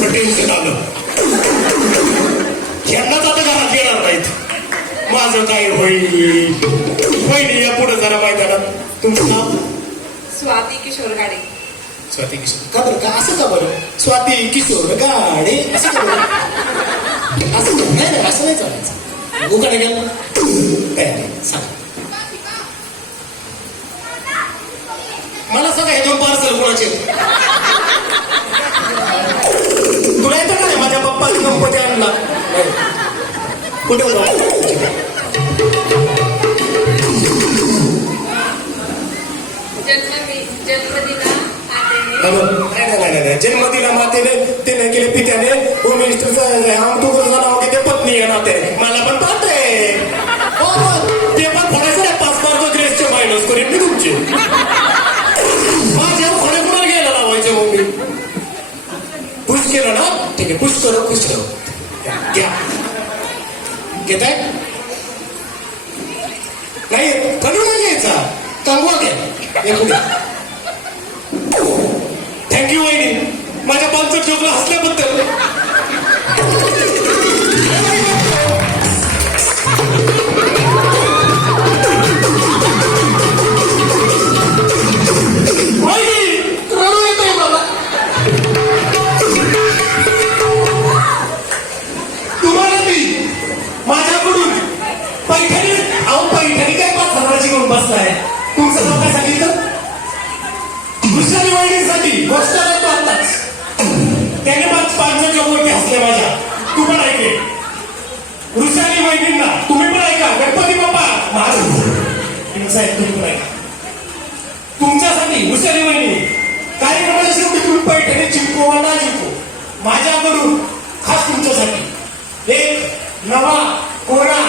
मोठं टेन्शन आलं यांनाच आता घरात येणार नाहीत. माझं काय होईल? वहिनी या पुढे जरा मैदानात. तुमचं नाव? स्वाती किशोर गाडे. स्वाती किशोर. का बरं? का असं का बरं? स्वाती किशोर गाडे. असं का बरं? असं? नाही नाही असं नाही चालायचं. उघड गेलं काय सांग. मला सांगा हे दोन पार्सल कोणाचे तुला येतं का नाही माझ्या पप्पाने गणपती आणला नाही. कुठे जन्मदिना नाही नाही नाही नाही. जन्मदिना मातेने ते नाही केले पित्याने. मिनिस्टरचं आम तू नाव घेते पत्नी आहे नात्याने मला पण पाहते हो हो. ते पण नाही पाच मार्क ग्रेसचे मायनस करेन मी तुमचे. माझ्या खोडे कुणाला घ्यायला लावायचे मग मी. पुश केलं ना? ठीक आहे पुश करो पुश करो. घ्या. घेत आहे नाही कमी घ्यायचा कंगवा घ्या थँक्यू वहिनी. माझ्या पालचं जोकला हसल्याबद्दल. बसलाय. तुमचं नाव काय सांगितलं दुसऱ्या वहिनीसाठी गोष्ट करतो आताच. त्याने पाच पाच चौकटी असले माझ्या. तू पण ऐकले वृषाली वहिनींना तुम्ही पण ऐका. गणपती बाप्पा महाराज साहेब तुम्ही पण ऐका. तुमच्यासाठी वृषाली वहिनी कार्यक्रमाच्या शेवटी तुम्ही पैठणी जिंको वा ना जिंको माझ्याकडून खास तुमच्यासाठी. एक नवा कोरा